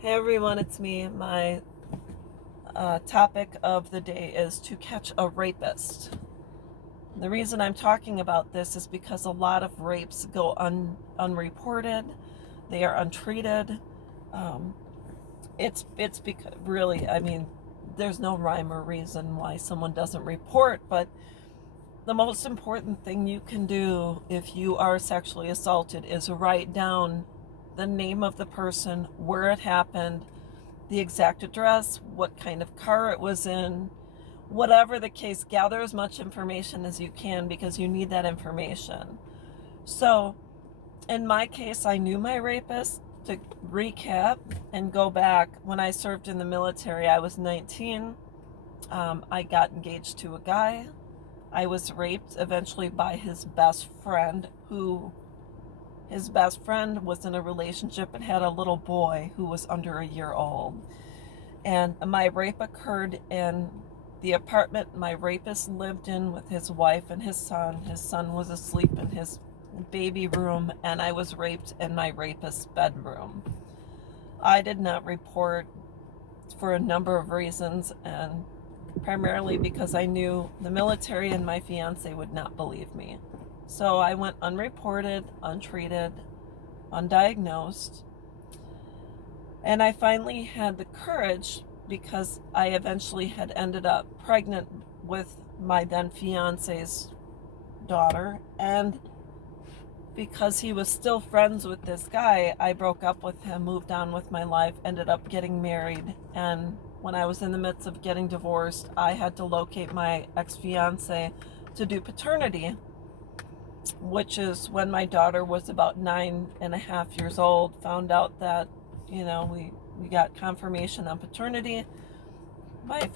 Hey everyone, it's me. My topic of the day is to catch a rapist. The reason I'm talking about this is because a lot of rapes go unreported, they are untreated. Um, it's because really, there's no rhyme or reason why someone doesn't report, but the most important thing you can do if you are sexually assaulted is write down the name of the person, where it happened, the exact address, what kind of car it was in, whatever the case. Gather as much information as you can because you need that information. So, in my case, I knew my rapist. To recap and go back, when I served in the military, I was 19. I got engaged to a guy. I was raped eventually by his best friend, his best friend was in a relationship and had a little boy who was under a year old. And my rape occurred in the apartment my rapist lived in with his wife and his son. His son was asleep in his baby room, and I was raped in my rapist's bedroom. I did not report for a number of reasons, and primarily because I knew the military and my fiance would not believe me. So I went unreported, untreated, undiagnosed, and I finally had the courage because I eventually had ended up pregnant with my then fiance's daughter. And because he was still friends with this guy, I broke up with him, moved on with my life, ended up getting married. And when I was in the midst of getting divorced, I had to locate my ex-fiance to do paternity, which is when my daughter was about 9.5 years old. Found out that, we got confirmation on paternity. My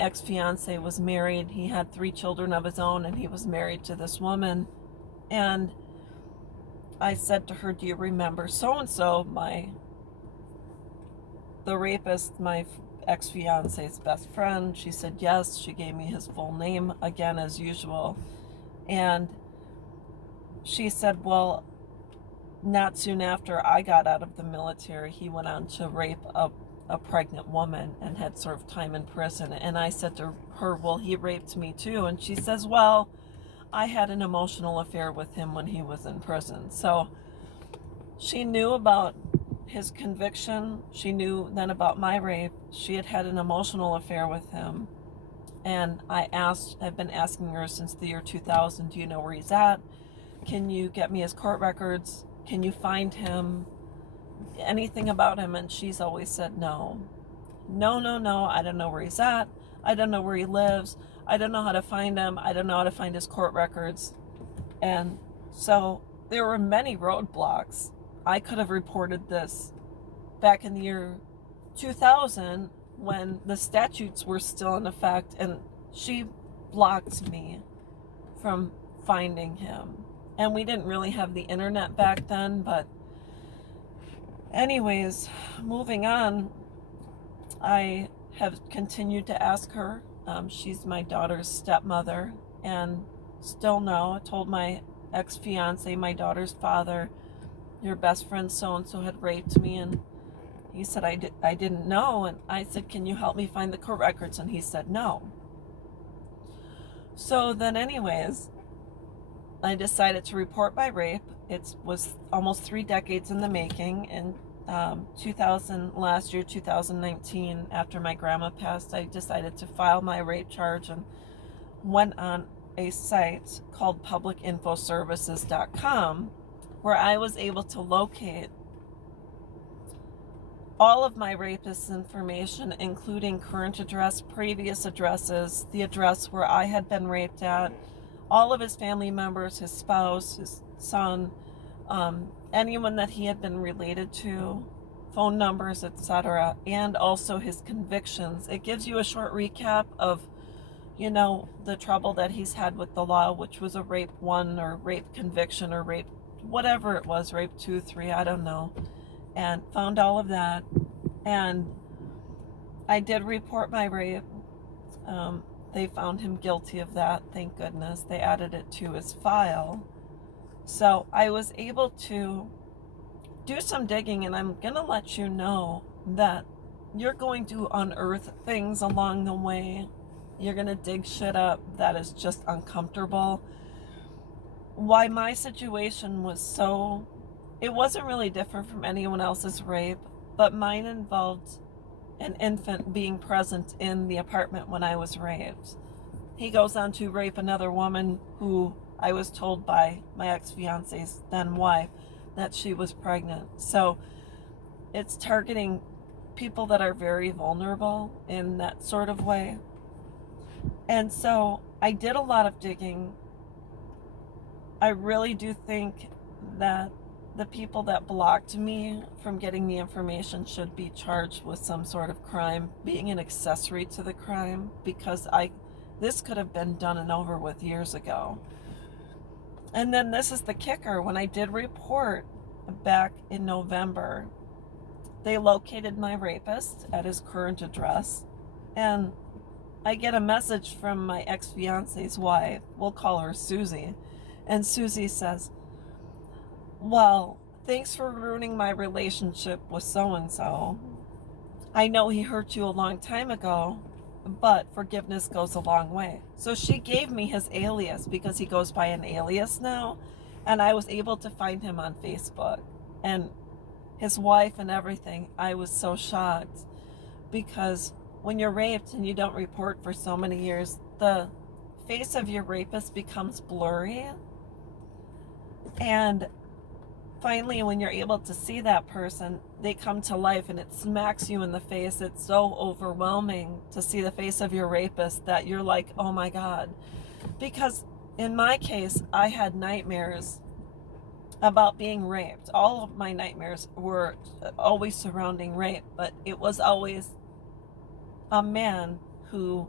ex-fiance was married. He had 3 children of his own, and he was married to this woman. And I said to her, "Do you remember so-and-so, the rapist, my ex-fiance's best friend?" She said yes. She gave me his full name again, as usual. And she said, well, not soon after I got out of the military, he went on to rape a pregnant woman and had served time in prison. And I said to her, well, he raped me too. And she says, well, I had an emotional affair with him when he was in prison. So she knew about his conviction. She knew then about my rape. She had had an emotional affair with him. And I've been asking her since the year 2000, do you know where he's at? Can you get me his court records? Can you find him? Anything about him? And she's always said no. No, I don't know where he's at. I don't know where he lives. I don't know how to find him. I don't know how to find his court records. And so there were many roadblocks. I could have reported this back in the year 2000 when the statutes were still in effect, and she blocked me from finding him. And we didn't really have the internet back then, but anyways, moving on, I have continued to ask her. She's my daughter's stepmother, and still no. I told my ex-fiance, my daughter's father, your best friend so-and-so had raped me, and he said I didn't know. And I said, can you help me find the court records? And he said no. So then anyways, I decided to report my rape. It was almost 3 decades in the making. In 2019, after my grandma passed, I decided to file my rape charge and went on a site called publicinfoservices.com, where I was able to locate all of my rapist's information, including current address, previous addresses, the address where I had been raped at, all of his family members, his spouse, his son, anyone that he had been related to, phone numbers, etc., and also his convictions. It gives you a short recap of, the trouble that he's had with the law, which was a rape 1 or rape conviction or rape, whatever it was, rape 2, 3, I don't know, and found all of that. And I did report my rape. They found him guilty of that, thank goodness. They added it to his file. So I was able to do some digging, and I'm going to let you know that you're going to unearth things along the way. You're going to dig shit up that is just uncomfortable. Why my situation was so... It wasn't really different from anyone else's rape, but mine involved an infant being present in the apartment when I was raped. He goes on to rape another woman who I was told by my ex-fiance's then wife that she was pregnant. So it's targeting people that are very vulnerable in that sort of way. And so I did a lot of digging. I really do think that the people that blocked me from getting the information should be charged with some sort of crime, being an accessory to the crime, because this could have been done and over with years ago. And then this is the kicker. When I did report back in November, they located my rapist at his current address, and I get a message from my ex-fiance's wife. We'll call her Susie. And Susie says, well, thanks for ruining my relationship with so-and-so. I know he hurt you a long time ago, but forgiveness goes a long way. So she gave me his alias because he goes by an alias now, and I was able to find him on Facebook. And his wife and everything, I was so shocked, because when you're raped and you don't report for so many years, the face of your rapist becomes blurry. And finally, when you're able to see that person, they come to life and it smacks you in the face. It's so overwhelming to see the face of your rapist that you're like, oh my God. Because in my case, I had nightmares about being raped. All of my nightmares were always surrounding rape, but it was always a man who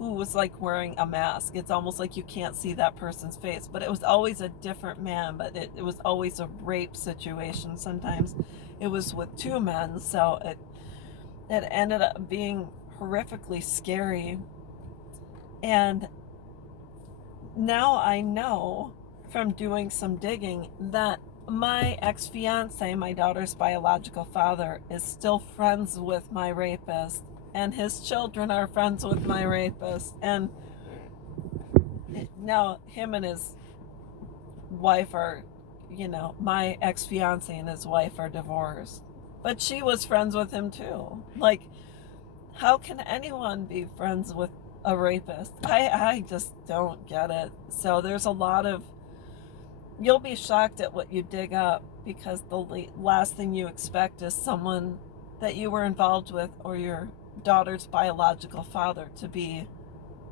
was like wearing a mask. It's almost like you can't see that person's face, but it was always a different man, but it was always a rape situation. Sometimes it was with two men, so it ended up being horrifically scary. And now I know from doing some digging that my ex-fiance, my daughter's biological father, is still friends with my rapist, and his children are friends with my rapist. And now him and his wife are, my ex-fiance and his wife are divorced, but she was friends with him too. Like, how can anyone be friends with a rapist? I just don't get it. So there's a lot of... You'll be shocked at what you dig up, because the last thing you expect is someone that you were involved with, or your daughter's biological father, to be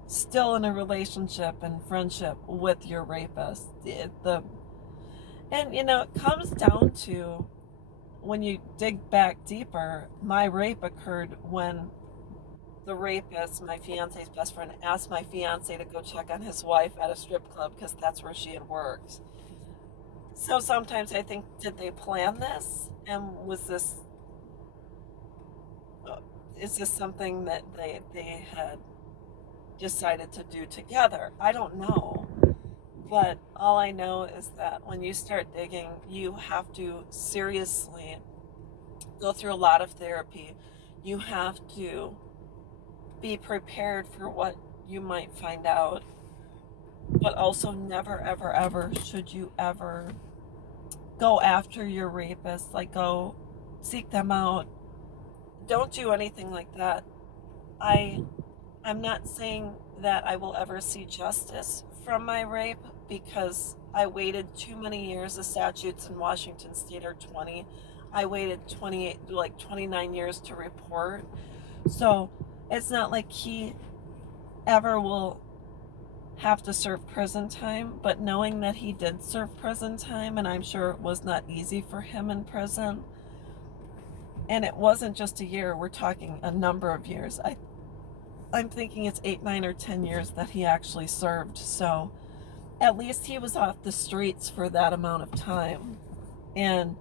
still in a relationship and friendship with your rapist. And it comes down to, when you dig back deeper, my rape occurred when the rapist, my fiance's best friend, asked my fiance to go check on his wife at a strip club because that's where she had worked. So sometimes I think, did they plan this? And is this something that they had decided to do together? I don't know. But all I know is that when you start digging, you have to seriously go through a lot of therapy. You have to be prepared for what you might find out. But also, never, ever, ever should you ever go after your rapist. Like, go seek them out. Don't do anything like that. I'm not saying that I will ever see justice from my rape, because I waited too many years. The statutes in Washington state are 20. I waited 29 years to report. So it's not like he ever will have to serve prison time, but knowing that he did serve prison time, and I'm sure it was not easy for him in prison, and it wasn't just a year, we're talking a number of years. I'm thinking it's 8, 9, or 10 years that he actually served. So at least he was off the streets for that amount of time. And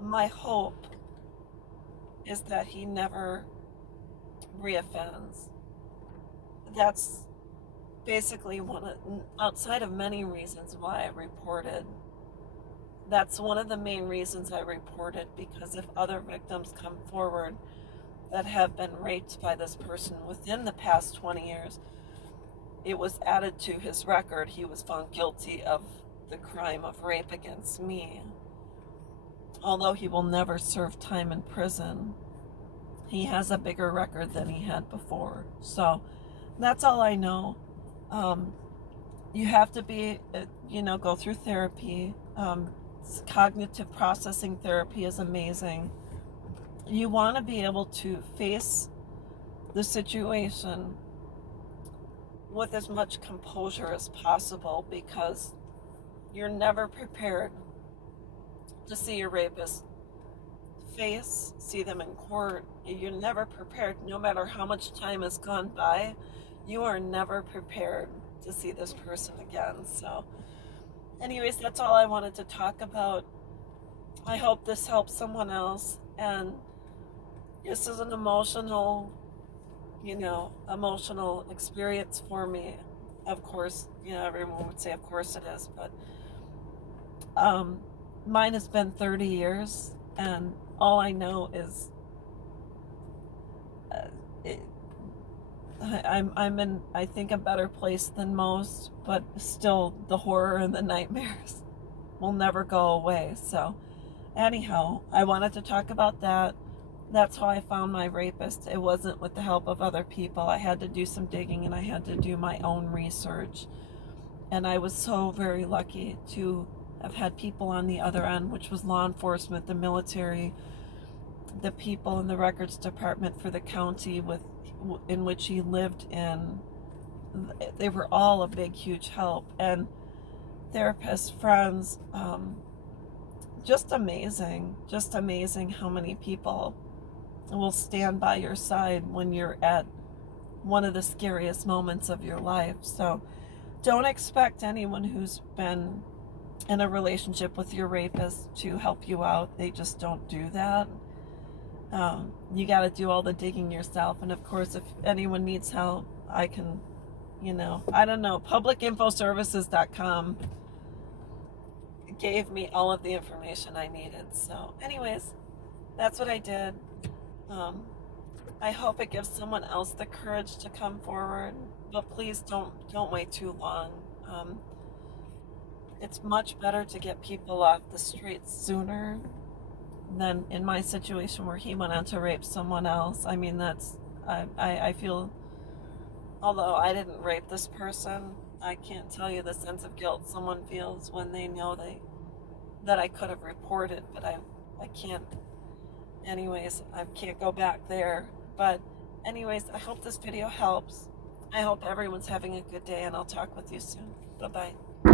my hope is that he never reoffends. That's basically outside of many reasons why I reported That's one of the main reasons I report it, because if other victims come forward that have been raped by this person within the past 20 years, it was added to his record. He was found guilty of the crime of rape against me. Although he will never serve time in prison, he has a bigger record than he had before. So that's all I know. You have to be, go through therapy. Cognitive processing therapy is amazing. You want to be able to face the situation with as much composure as possible, because you're never prepared to see your rapist see them in court. You're never prepared, no matter how much time has gone by, you are never prepared to see this person again. So anyways, that's all I wanted to talk about. I hope this helps someone else, and this is an emotional experience for me. Of course, everyone would say of course it is, but mine has been 30 years, and all I know is I'm in, I think, a better place than most, but still the horror and the nightmares will never go away. So anyhow, I wanted to talk about that. That's how I found my rapist. It wasn't with the help of other people. I had to do some digging, and I had to do my own research. And I was so very lucky to have had people on the other end, which was law enforcement, the military, the people in the records department for the county in which he lived in. They were all a big, huge help. And therapists, friends, just amazing how many people will stand by your side when you're at one of the scariest moments of your life. So don't expect anyone who's been in a relationship with your rapist to help you out. They just don't do that. You got to do all the digging yourself. And of course, if anyone needs help, I can, I don't know, publicinfoservices.com gave me all of the information I needed. So anyways, that's what I did. I hope it gives someone else the courage to come forward, but please don't wait too long. It's much better to get people off the streets sooner than in my situation where he went on to rape someone else. I mean, I feel, although I didn't rape this person, I can't tell you the sense of guilt someone feels when they know that I could have reported, but I can't. Anyways, I can't go back there. But anyways, I hope this video helps. I hope everyone's having a good day, and I'll talk with you soon. Bye-bye.